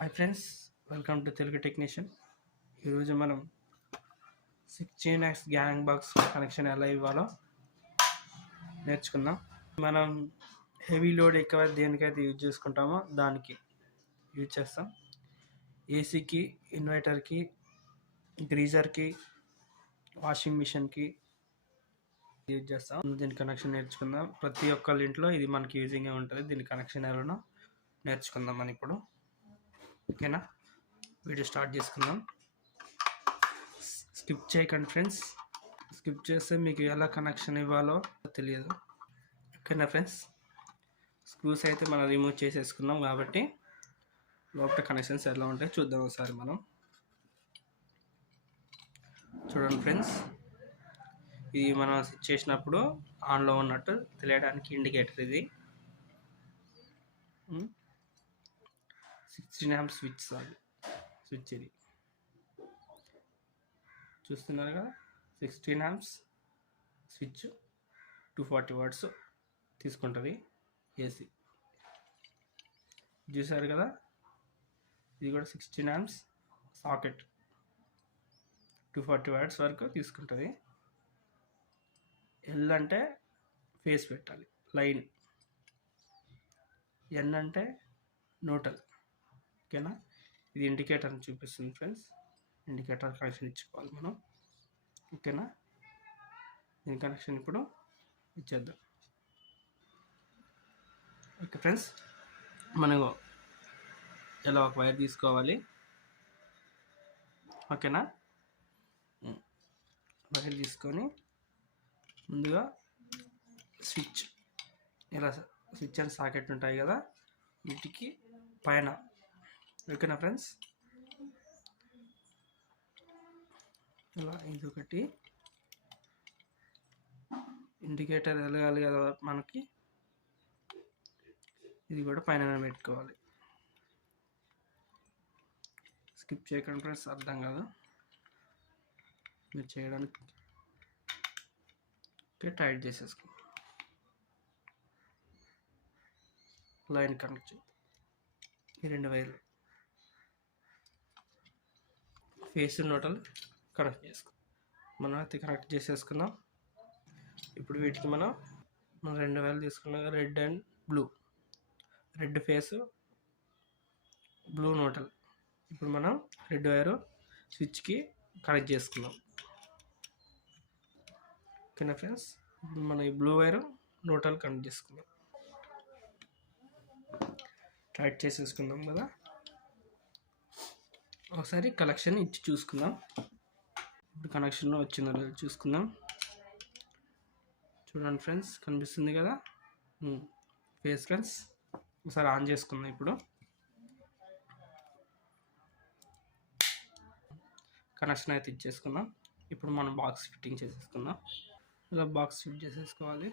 Hi friends, welcome to Telugu technician. ఈరోజు మనం 16x gang box connection ఎలా ఇవ్వాలో నేర్చుకుందాం. మనం హెవీ లోడ్ ఎక్కువ దేనికైతే యూజ్ చేసుకుంటామో దానికి యూజ్ చేస్తాం. ఏసీకి, ఇన్వర్టర్కి, గ్రీజర్కి, వాషింగ్ మిషన్కి యూజ్ చేస్తాం. దీని కనెక్షన్ నేర్చుకుందాం. ప్రతి ఒక్కళ్ళ ఇంట్లో ఇది మనకి యూజింగ్గా ఉంటుంది. దీని కనెక్షన్ ఎలానో నేర్చుకుందాం మనం ఇప్పుడు. ఓకేనా, వీడియో స్టార్ట్ చేసుకుందాం. స్కిప్ చేయకండి ఫ్రెండ్స్. స్కిప్ చేస్తే మీకు ఎలా కనెక్షన్ ఇవ్వాలో తెలియదు. ఓకేనా ఫ్రెండ్స్, స్క్రూస్ అయితే మనం రిమూవ్ చేసేసుకున్నాం కాబట్టి లోపల కనెక్షన్స్ ఎలా ఉంటాయో చూద్దాం ఒకసారి మనం. చూడండి ఫ్రెండ్స్, ఇది మనం స్విచ్ చేసినప్పుడు ఆన్లో ఉన్నట్టు తెలియడానికి ఇండికేటర్ ఇది. 16 amps స్విచ్ ఇది చూస్తున్నారు కదా. 16 amps స్విచ్ 240 watts తీసుకుంటుంది ఏసీ. చూసారు కదా, ఇది కూడా 16 amps సాకెట్ 240 watts వరకు తీసుకుంటుంది. ఎల్ అంటే ఫేస్ పెట్టాలి, లైన్. ఎన్ అంటే న్యూట్రల్. ఓకేనా, ఇది ఇండికేటర్ అని చూపిస్తుంది ఫ్రెండ్స్. ఇండికేటర్ కనెక్షన్ ఇచ్చుకోవాలి మనం. ఓకేనా, దీని కనెక్షన్ ఇప్పుడు ఇచ్చేద్దాం. ఓకే ఫ్రెండ్స్, మనం ఇలా ఒక వైర్ తీసుకోవాలి. ఓకేనా, వైర్ తీసుకొని ముందుగా స్విచ్, ఇలా స్విచ్ అండ్ సాకెట్ ఉంటాయి కదా, వీటికి పైన. ఓకేనా ఫ్రెండ్స్, ఇలా ఇదొకటి ఇండికేటర్ వెలగాలి కదా మనకి, ఇది కూడా పైన పెట్టుకోవాలి. స్కిప్ చేయకండి ఫ్రెండ్స్, అర్థం కాదు మీరు చేయడానికి. టైట్ చేసేసుకో, లైన్ కనెక్ట్ చేద్దాం. ఈ రెండు వైర్లు ఫేస్ న్యూట్రల్ కనెక్ట్ చేసుకో. మనం అయితే కనెక్ట్ చేసేసుకుందాం. ఇప్పుడు వీటికి మనం రెండు వైర్లు తీసుకున్నాం, red and blue. Red face, blue neutral. ఇప్పుడు మనం రెడ్ వైరు స్విచ్కి కనెక్ట్ చేసుకుందాం. ఓకేనా ఫ్రెండ్స్, ఇప్పుడు మనం ఈ బ్లూ వైరు న్యూట్రల్ కనెక్ట్ చేసుకుందాం. టైట్ చేసేసుకుందాం కదా. ఒకసారి కనెక్షన్ ఇచ్చి చూసుకుందాం. ఇప్పుడు కనెక్షన్ వచ్చిందో లేదో చూసుకుందాం. చూడండి ఫ్రెండ్స్, కనిపిస్తుంది కదా ఫేస్ ఫ్రెండ్స్. ఒకసారి ఆన్ చేసుకుందాం. ఇప్పుడు కనెక్షన్ అయితే ఇచ్చేసుకుందాం. ఇప్పుడు మనం బాక్స్ ఫిట్టింగ్ చేసేసుకుందాం. ఇలా బాక్స్ ఫిట్ చేసేసుకోవాలి.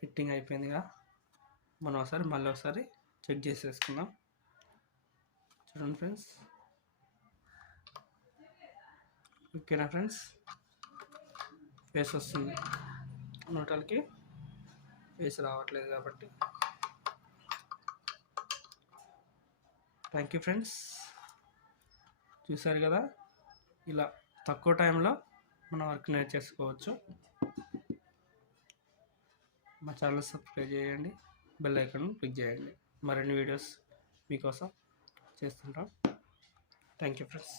ఫిట్టింగ్ అయిపోయిందిగా. మనం మళ్ళీ ఒకసారి చెక్ చేసేసుకుందాం. చూడండి ఫ్రెండ్స్. ఓకేనా ఫ్రెండ్స్, ఫేస్ వస్తుంది, న్యూట్రల్కి ఫేస్ రావట్లేదు కాబట్టి. Thank you friends. చూసారు కదా, ఇలా తక్కువ టైంలో మన వర్క్ నేర్చేసుకోవచ్చు. మా ఛానల్ సబ్స్క్రైబ్ చేయండి, బెల్ ఐకాన్ క్లిక్ చేయండి. మరిన్ని వీడియోస్ మీకోసం చేస్తుంటాం. Thank you friends.